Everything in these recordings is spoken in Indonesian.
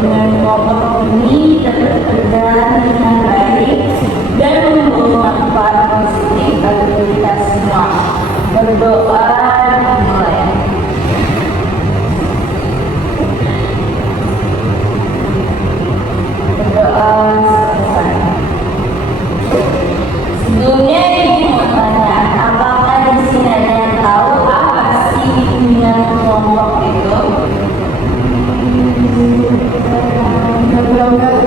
dengan kelompok ini dapat berjalan dengan baik dan membawa manfaat positif bagi kita semua. Berdoa dimulai. Berdoa selesai. Sebelumnya Ibu mau tanya, apakah di sini ada yang tahu apa sih bimbingan kelompok itu? Belum tahu.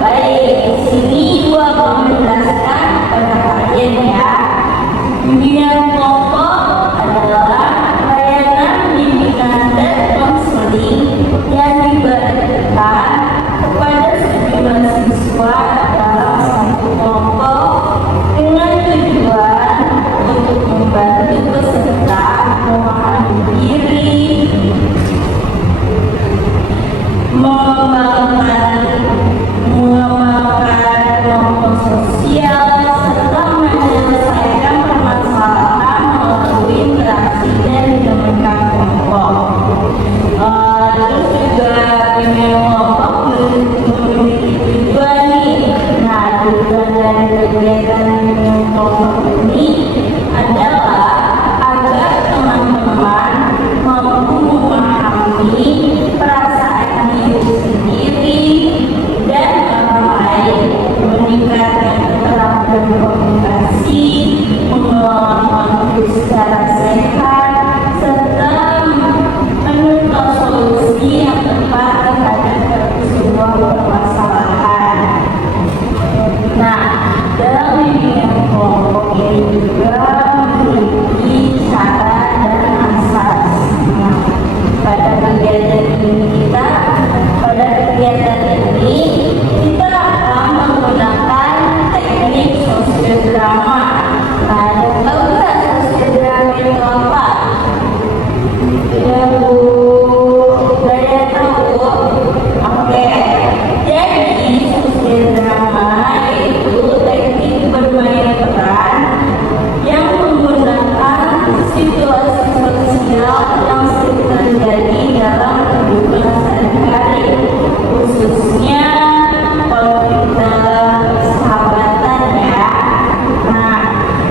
Baik, di sini Ibu akan menjelaskan kepada kalian ya. Bimbingan kelompok adalah layanan bimbingan dan konseling yang diberikan kepada sejumlah siswa dalam satu kelompok dengan tujuan untuk membantu peserta memahami diri, mengembangkan kelompok sosial, serta menyelesaikan permasalahan melalui interaksi dan dinamika kelompok. Terus juga bimbingan kelompok memiliki tujuan nih. Nah, tujuan dari kegiatan bimbingan kelompok ini adalah agar teman-teman mampu memahami perasaan diri sendiri dan orang lain, meningkatkan keterampilan komunikasi, mengelola konflik secara sehat, serta menemukan solusi yang tepat terhadap sebuah permasalahan. Nah, dalam bimbingan kelompok ini juga memiliki cara dan asas. Nah, pada kegiatan ini kita akan menggunakan teknik sosiodrama. Nah, tahu nggak sosiodrama itu apa? Tidak Bu, saya tahu. Oke, jadi sosiodrama itu teknik bermain peran yang menggunakan situasi sosial yang sering terjadi dalam kehidupan sehari-hari, khususnya konflik dalam persahabatan ya. Nah,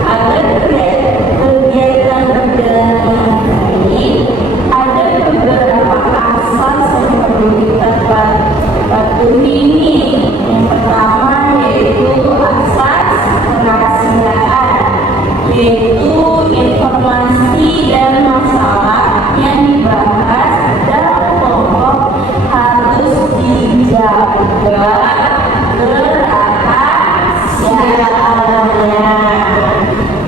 agar kegiatan berjalan dengan baik, ada beberapa asas yang perlu kita patuhi ini. Yang pertama yaitu asas kerahasiaan, yaitu informasi dan masalah yang dibahas dalam kelompok harus dijaga kerahasiaannya.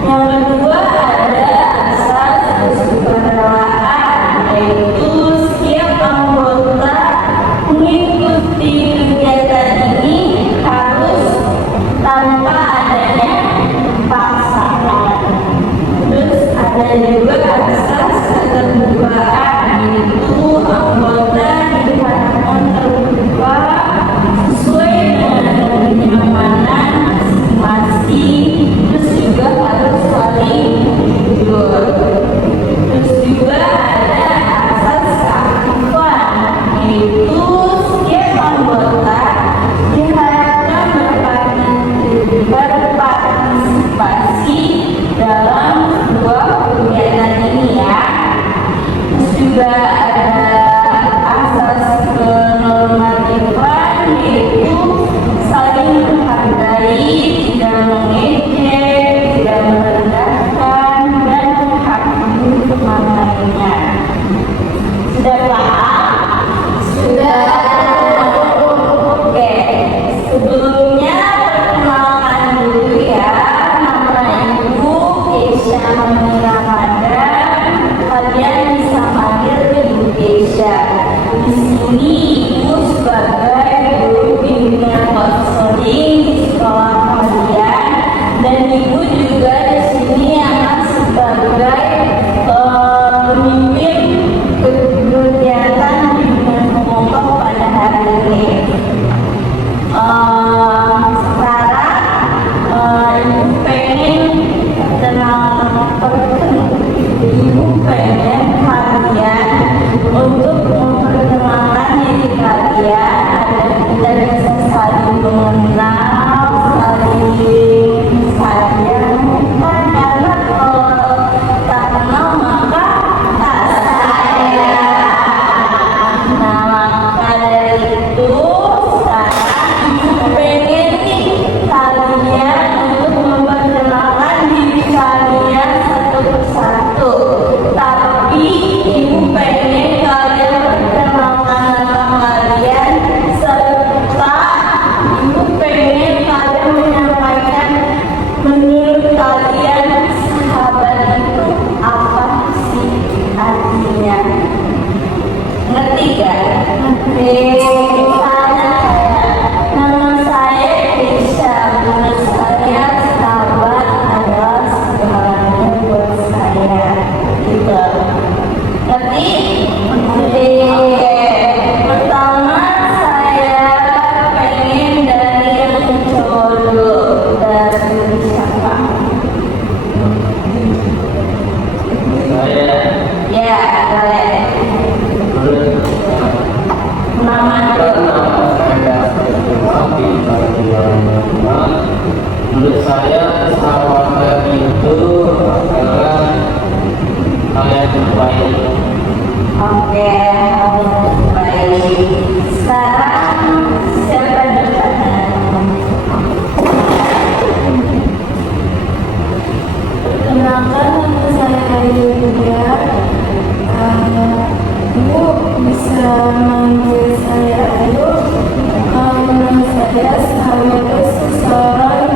Yang kedua ada asas kesukarelawan, yaitu setiap anggota mengikuti kegiatan ini harus tanpa adanya paksaan. Terus ada juga asas keterbukaan, yaitu anggota diharapkan terbuka sesuai dengan kenyamanan masing-masing. Terus juga harus saling jujur. Terus juga ada asas keaktifan, yaitu setiap anggota diharapkan berpartisipasi dalam sebuah kegiatan ini ya. Terus juga ada asas kenormatifan, yaitu saling menghargai, tidak mengejek, tidak merendahkan, dan menghakimi teman lainnya. Sudah paham? Sudah. Oke, sebelumnya perkenalkan dulu ya. Nama Ibu Keisha Ramadan. Kalian bisa panggil Ibu Keisha. Di sini Ibu sebagai guru bimbingan konseling di sekolah kalian, dan Ibu juga di sini akan sebagai pemimpin kegiatan bimbingan kelompok pada hari ini. Sekarang Ibu pengen kenal Ibu pengen kalian untuk manggil saya Ayu. Nama saya seseorang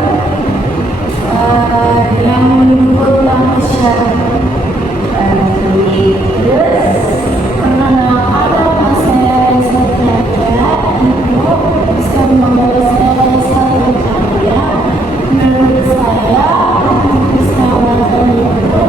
yang menyebut nama syarat. Terus kenapa saya saja itu bisa membalaskan satu karya. Menurut saya bisa melakukan itu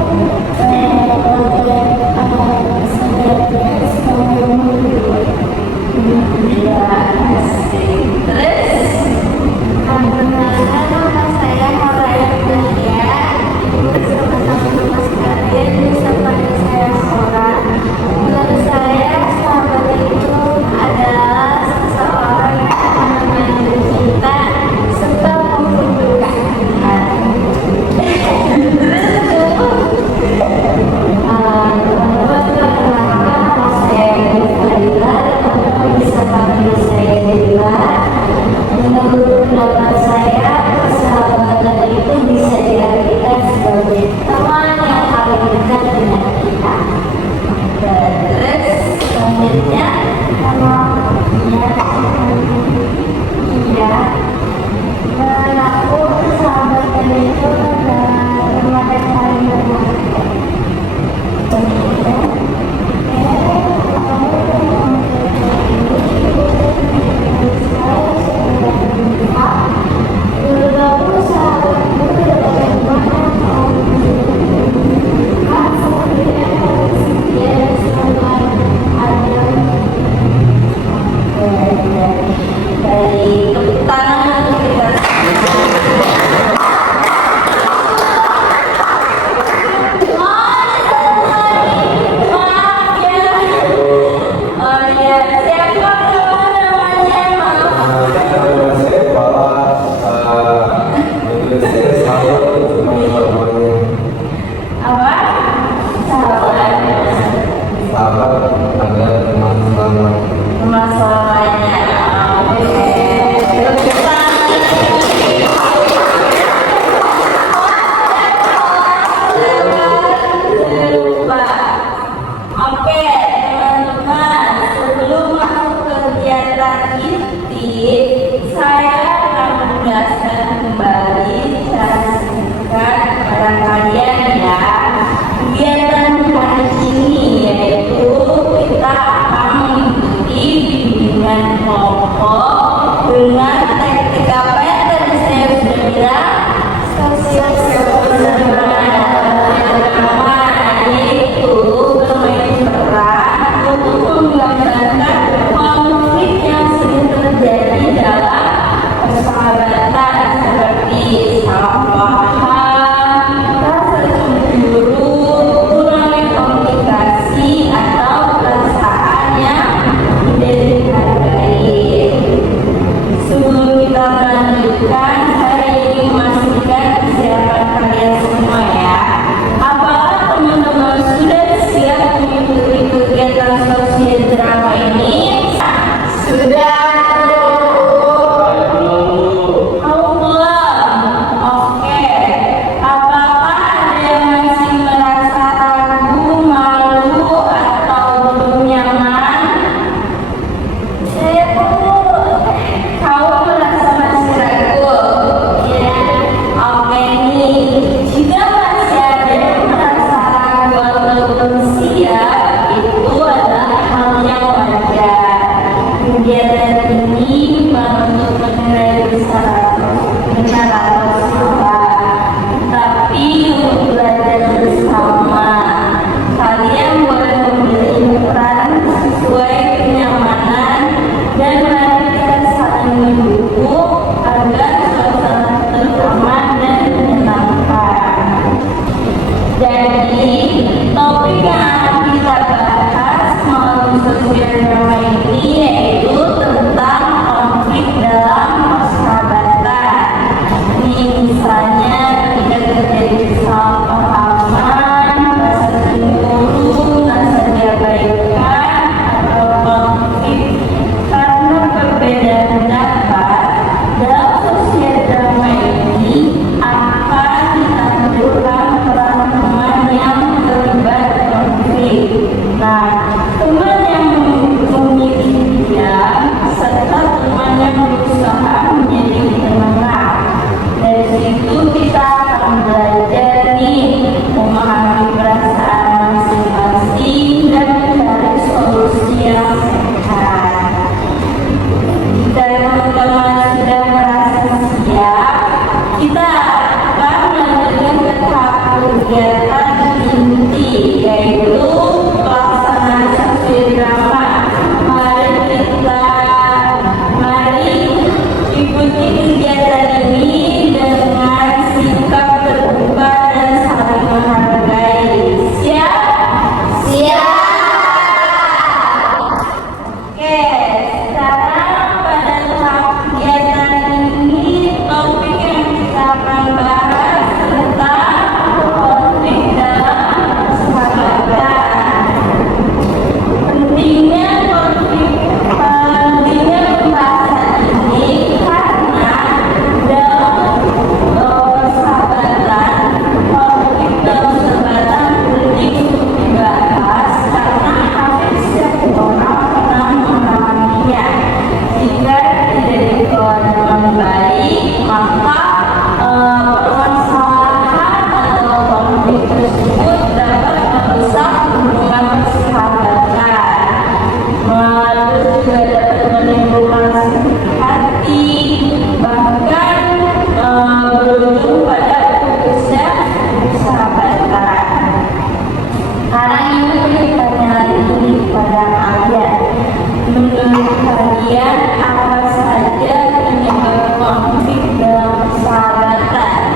kalian apa saja penyebab konflik dalam persahabatan?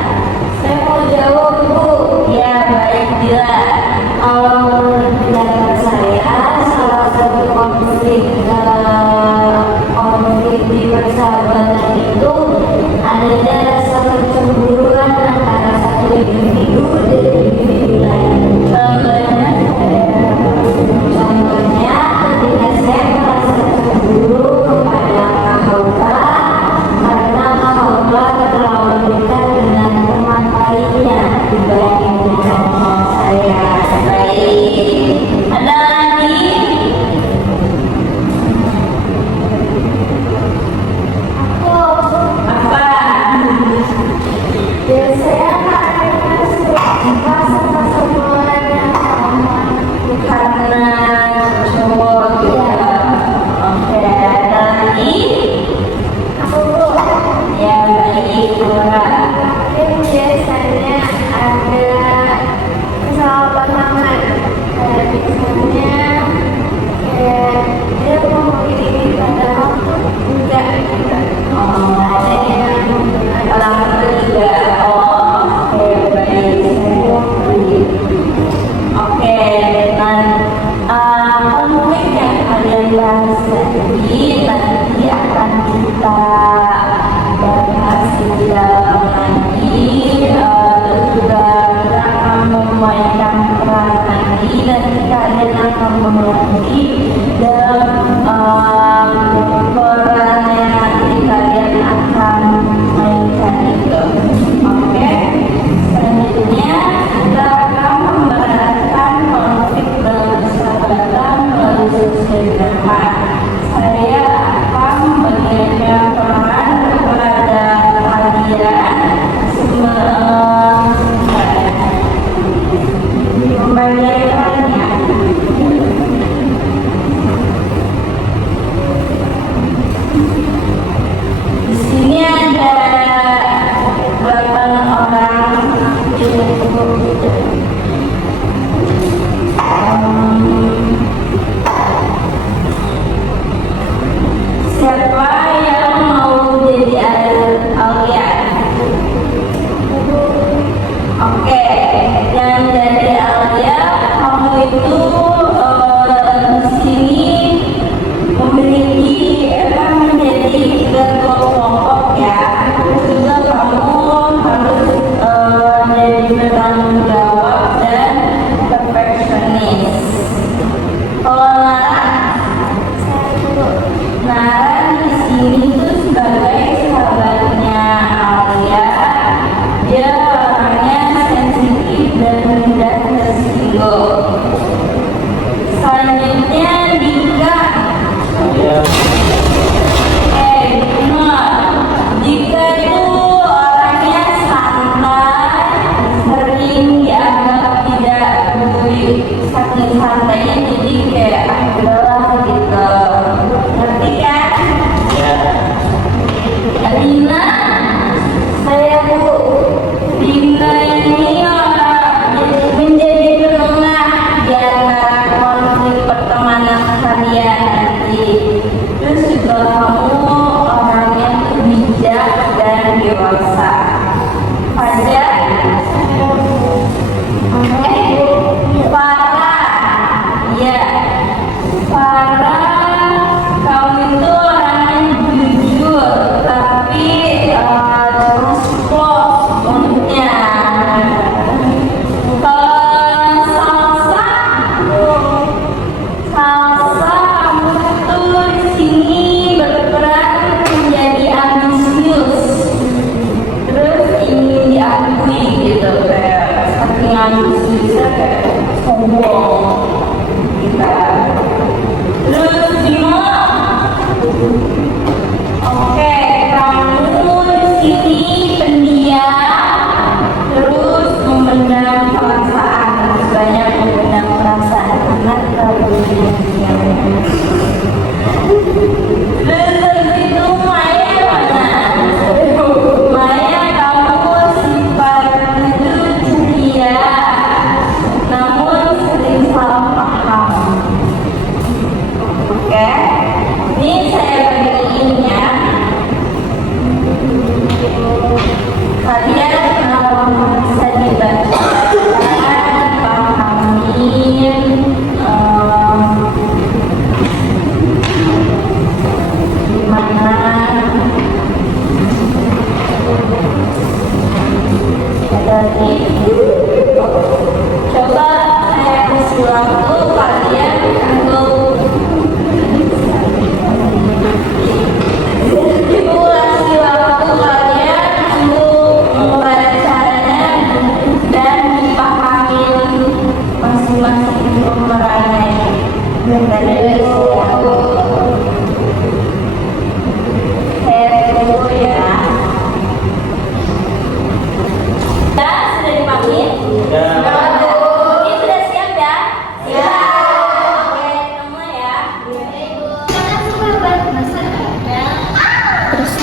Saya mau jawab, Bu. Ya, baik, Dila. Kalau menurut pendapat saya, salah satu konflik di persahabatan itu adanya rasa kecemburuan antara satu individu dan individu lain. Contohnya, ketika saya merasa cemburu kepada Kak Haula karena Kak Haula terlalu dekat dengan teman lainnya dibanding dengan saya. Baik, ada lagi? Apa? Biasanya karena cowok ya. Oke, ada lagi? Ya, baik, Laura. Biasanya ada kesalahpahaman, biasanya dia ngomong ini padahal enggak gitu. Ada yang orang ketiga. Oke, baik. Oke, dan konflik yang kalian bahas tadi nanti akan kita bahas di dalam lagi. Juga akan memainkan peran nanti dan kalian akan mengerti dalam peran yang nanti kalian akan mainkan itu. Oke, selanjutnya kita akan membahaskan konflik dalam persahabatan melalui sosial media. Saya akan memberikan peran kepada kalian membagikannya.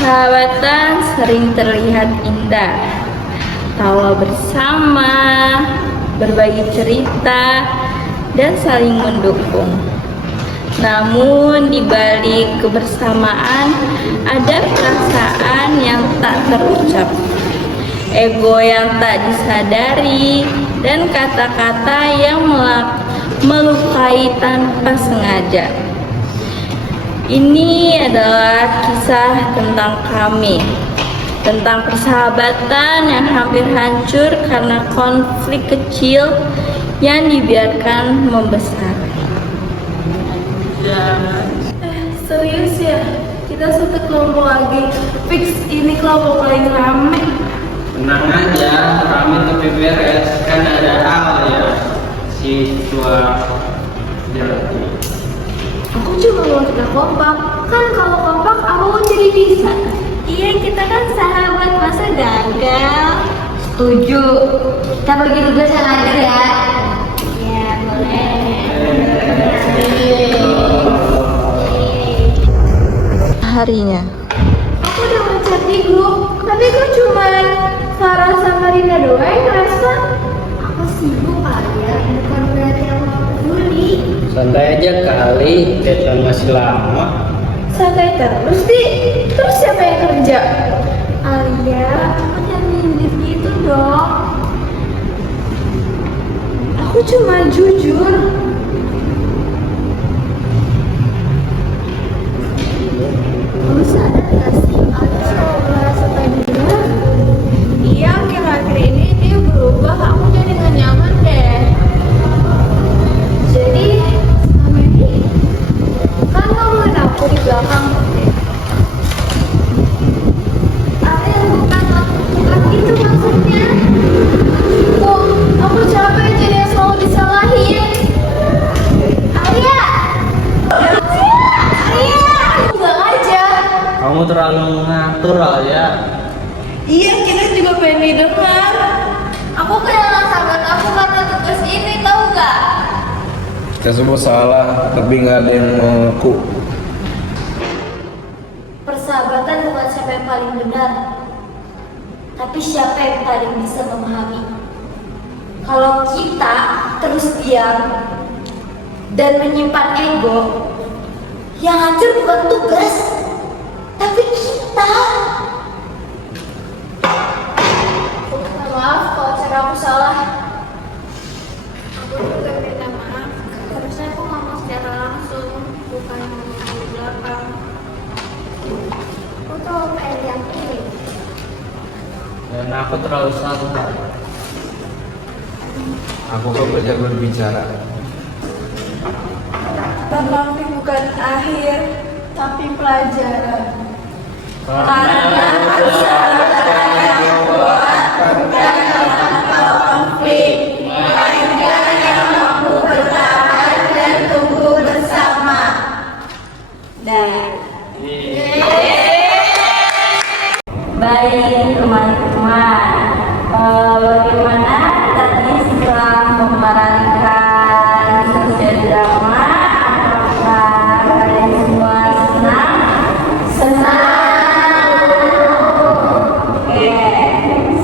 Persahabatan sering terlihat indah, tawa bersama, berbagi cerita, dan saling mendukung. Namun di balik kebersamaan ada perasaan yang tak terucap, ego yang tak disadari, dan kata-kata yang melukai tanpa sengaja. Ini adalah kisah tentang kami, tentang persahabatan yang hampir hancur karena konflik kecil yang dibiarkan membesar. Serius ya? Kita satu kelompok lagi. Fix ini kelompok paling rame. Tenang aja, rame tapi beres. Kan ada hal ya, siswa jadi. Aku cuma mau kita kompak. Kan kalau kompak aku jadi bisa. Iya, kita kan sahabat, masa gagal? Setuju. Kita pergi tugas yang ajar ya. Ya, boleh. Harinya. Aku udah ngechat di grup, tapi kok cuma Sarah sama Rina doang yang respon. Aku sibuk aja, bukan berarti aku gak peduli. Santai aja kali, deadline masih lama. Santai terus terus siapa yang kerja? Alia, aku jangan nyindir gitu dong. Aku cuma jujur. Kamu sadar gak sih, Alia selalu merasa tadinya. Iya, akhir-akhir ini dia berubah, aku jadi gak nyaman deh. Jadi, selama ini kan ngomongin aku di belakang. Alia bukan itu maksudnya. Tuh, aku capek jadi yang selalu disalahin. Alia! Bilang aja. Kamu terlalu mengatur ya. Iya, kita juga pengen didengar. Aku kehilangan sahabat aku karena tugas ini, tahu gak? Kita semua salah, tapi nggak ada yang mengaku. Persahabatan bukan siapa yang paling benar, tapi siapa yang paling bisa memahami. Kalau kita terus diam dan menyimpan ego, yang hancur bukan tugas, tapi kita. Maaf kalau cara aku salah. Aku juga minta maaf. Harusnya aku ngomong secara langsung, bukan ngomong di belakang. Aku tahu pengen yakin. Dan aku terlalu santai. Aku kok banyak berbicara. Tapi bukan akhir, tapi pelajaran. Baik teman-teman, bagaimana tadi setelah memerankan sosial drama, apakah kalian semua senang? Oke,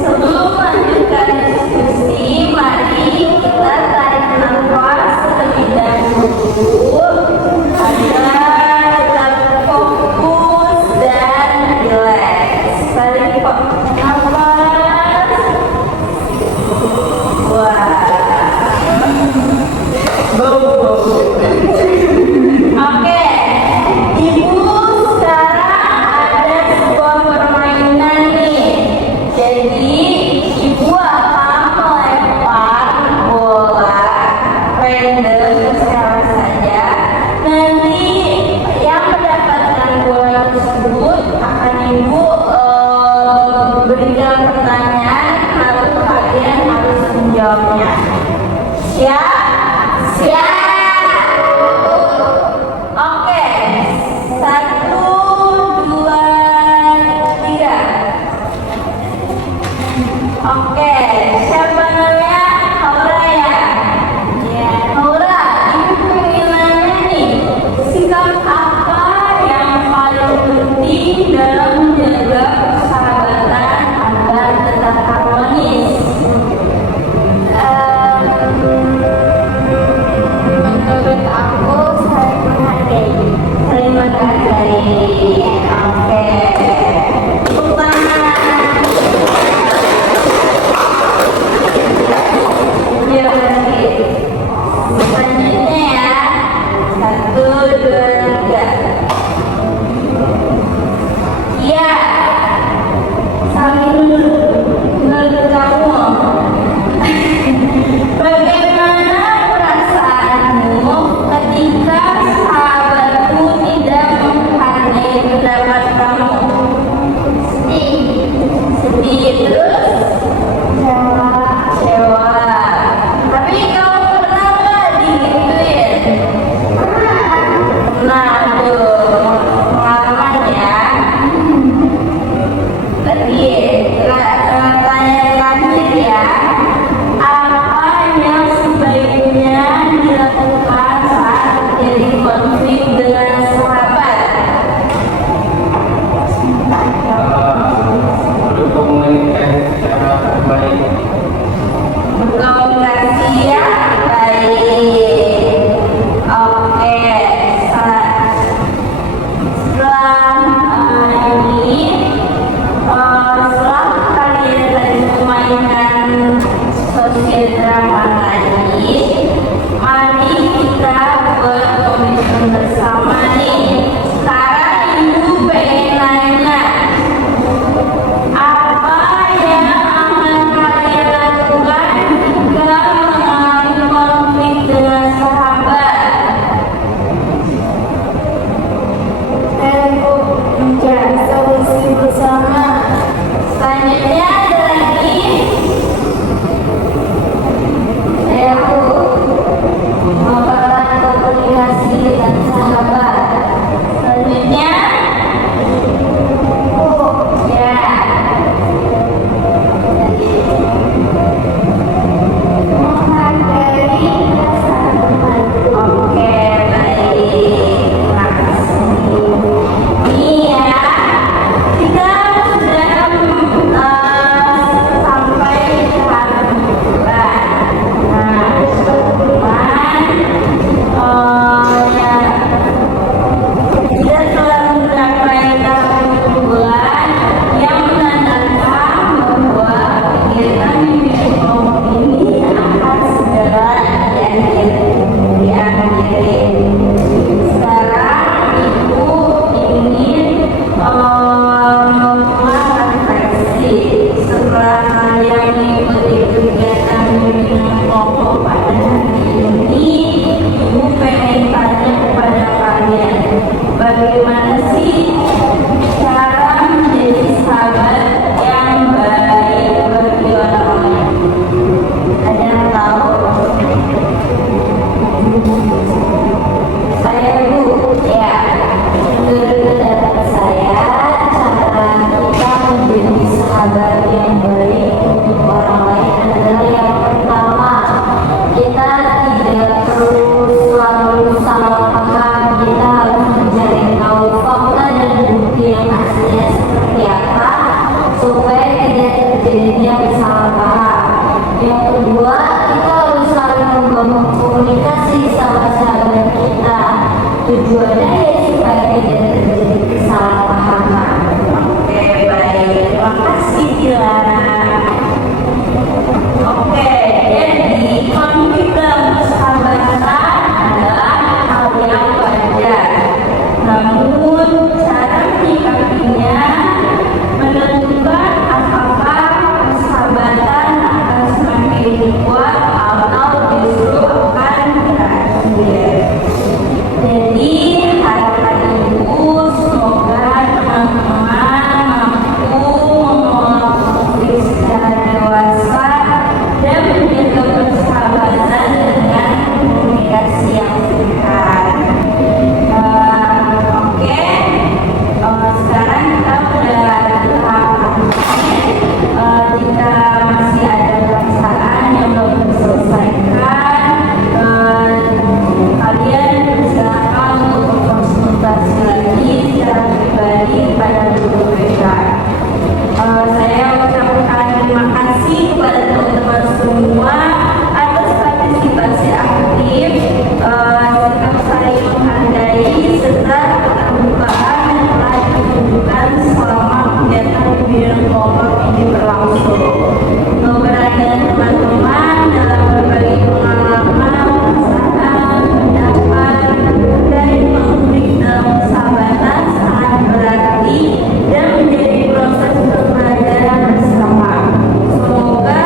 sebelum melanjutkan diskusi, mari kita tarik nafas terlebih dahulu agar tetap fokus dan rileks. Tarik nafas. bagaimana sih cara menjadi sahabat yang baik bagi orang lain? Ada yang tahu? Saya Bu, ya. Menurut pendapat saya, cara kita menjadi sahabat yang baik untuk orang lain adalah yang pertama, kita tidak perlu selalu salah paham. Kita harus mencari tahu fakta dan bukti yang aslinya seperti apa supaya tidak terjadinya salah paham. Yang kedua, kita harus saling membangun komunikasi sama sahabat kita. Tujuannya ya supaya tidak terjadi kesalahpahaman. Oke, baik. Terima kasih Dilara. Oke, jadi konflik dalam persahabatan adalah hal yang wajar. Namun cara menyikapinya menentukan apakah persahabatan akan semakin kuat atau justru akan berakhir. Jadi harapan ibu semoga teman-teman mampu mengelola konflik secara dewasa dan menjaga persahabatan dengan komunikasi yang sehat. Oke, sekarang kita udah tahap jika masih ada permasalahan yang belum diselesaikan, kalian silakan untuk konsultasi lagi secara pribadi pada guru BK. Saya ucapkan terima kasih kepada teman-teman semua atas partisipasi aktif, sikap saling menghargai serta keterbukaan yang telah ditunjukkan selama kegiatan pembinaan kelompok ini berlangsung. Keberanian teman-teman dalam berbagi pengalaman, perasaan, pendapat, dan konflik dalam persahabatan sangat berarti dan menjadi proses pembelajaran bersama. Semoga